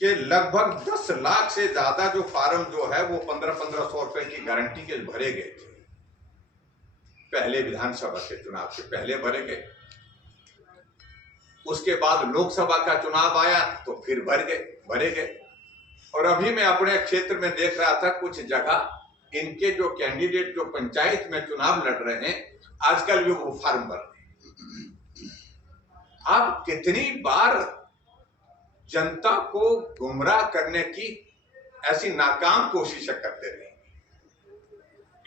कि लगभग 10 लाख से ज्यादा जो फार्म जो है वो 1500 रुपए की गारंटी के भरे गए थे। पहले विधानसभा के चुनाव से पहले भरे गए, उसके बाद लोकसभा का चुनाव आया तो फिर भरे गए। और अभी मैं अपने क्षेत्र में देख रहा था, कुछ जगह इनके जो कैंडिडेट जो पंचायत में चुनाव लड़ रहे हैं, आजकल भी वो फार्म भर रहे हैं। आप कितनी बार जनता को गुमराह करने की ऐसी नाकाम कोशिशें करते रहे।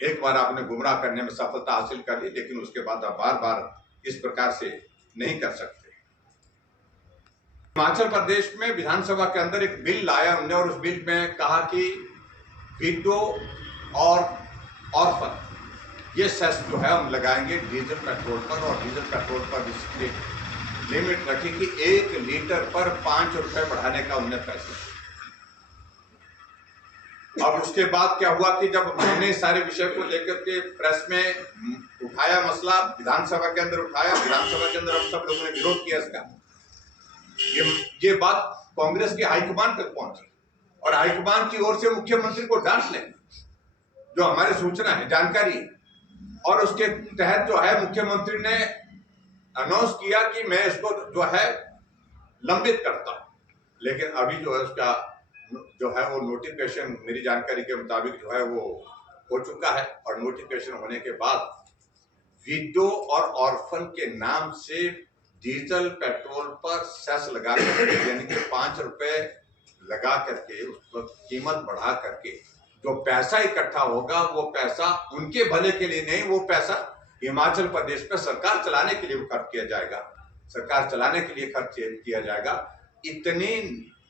एक बार आपने गुमराह करने में सफलता हासिल कर ली, लेकिन उसके बाद आप बार बार इस प्रकार से नहीं कर सकते। हिमाचल प्रदेश में विधानसभा के अंदर एक बिल लाया हमने, और उस बिल में कहा कि विडो और ऑर्फन ये सेस जो है हम लगाएंगे डीजल पेट्रोल पर, और डीजल पेट्रोल पर इसकी लिमिट रखी कि 1 लीटर पर 5 रुपए बढ़ाने का उन्होंने फैसला। अब उसके बाद क्या हुआ कि जब हमने सारे विषय को लेकर के प्रेस में उठाया, मसला विधानसभा के अंदर उठाया, विधानसभा के अंदर हम सब लोगों ने विरोध किया इसका। ये बात कांग्रेस के हाईकमान तक पहुंची, और हाईकमान की ओर से मुख्यमंत्री को डांट लें, जो हमारी सूचना है, जानकारी है, और उसके तहत जो है मुख्यमंत्री ने अनाउंस किया कि मैं इसको जो है लंबित करता हूं। लेकिन अभी जो है उसका जो है वो नोटिफिकेशन मेरी जानकारी के मुताबिक जो है वो हो चुका है, और नोटिफिकेशन होने के बाद विडो और ऑर्फन के नाम से डीजल पेट्रोल पर सेस लगा करके, यानी कि 5 रुपए लगा करके उस पर कीमत बढ़ा करके जो पैसा इकट्ठा होगा, वो पैसा उनके भले के लिए नहीं, वो पैसा हिमाचल प्रदेश में सरकार चलाने के लिए खर्च किया जाएगा, सरकार चलाने के लिए खर्च किया जाएगा। इतनी,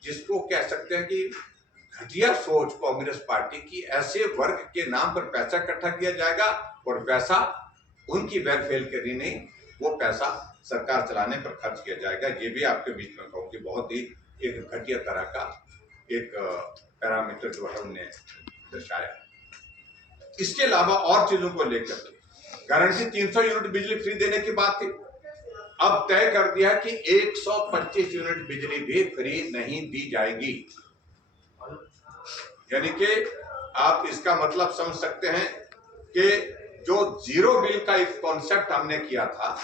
जिसको कह सकते हैं कि घटिया सोच कांग्रेस पार्टी की, ऐसे वर्ग के नाम पर पैसा इकट्ठा किया जाएगा, और पैसा उनकी वेलफेयर के लिए नहीं, वो पैसा सरकार चलाने पर खर्च किया जाएगा। ये भी आपके बीच में कहूँ कि बहुत ही एक घटिया तरह का एक पैरामीटर जो है उन्हें दर्शाया। इसके अलावा और चीजों को लेकर गारंटी 300 यूनिट बिजली फ्री देने की बात थी, अब तय कर दिया कि 125 यूनिट बिजली भी फ्री नहीं दी जाएगी। यानी कि आप इसका मतलब समझ सकते हैं कि जो जीरो बिल का एक कॉन्सेप्ट हमने किया था,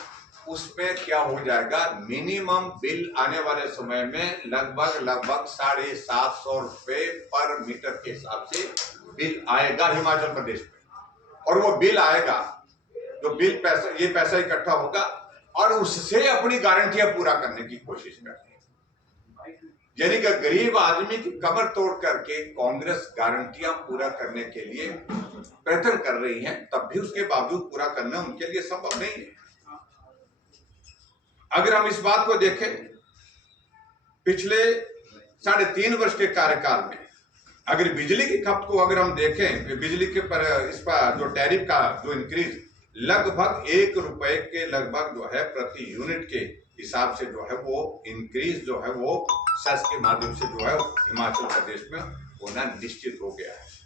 उसमें क्या हो जाएगा, मिनिमम बिल आने वाले समय में लगभग 750 रुपए पर मीटर के हिसाब से बिल आएगा हिमाचल प्रदेश में। और वो बिल आएगा, जो बिल पैसा, ये पैसा इकट्ठा होगा, और उससे अपनी गारंटियां पूरा करने की कोशिश कर रही है। यानी कि गरीब आदमी की कमर तोड़ करके कांग्रेस गारंटियां पूरा करने के लिए प्रयत्न कर रही है, तब भी उसके बावजूद पूरा करना उनके लिए संभव नहीं है। अगर हम इस बात को देखें, पिछले 3.5 वर्ष के कार्यकाल में अगर बिजली की खपत को अगर हम देखें, बिजली के पर इस पर जो टैरिफ का जो इंक्रीज लगभग 1 रुपए के लगभग जो है प्रति यूनिट के हिसाब से जो है वो इंक्रीज जो है वो सेस के माध्यम से जो है हिमाचल प्रदेश में होना निश्चित हो गया है।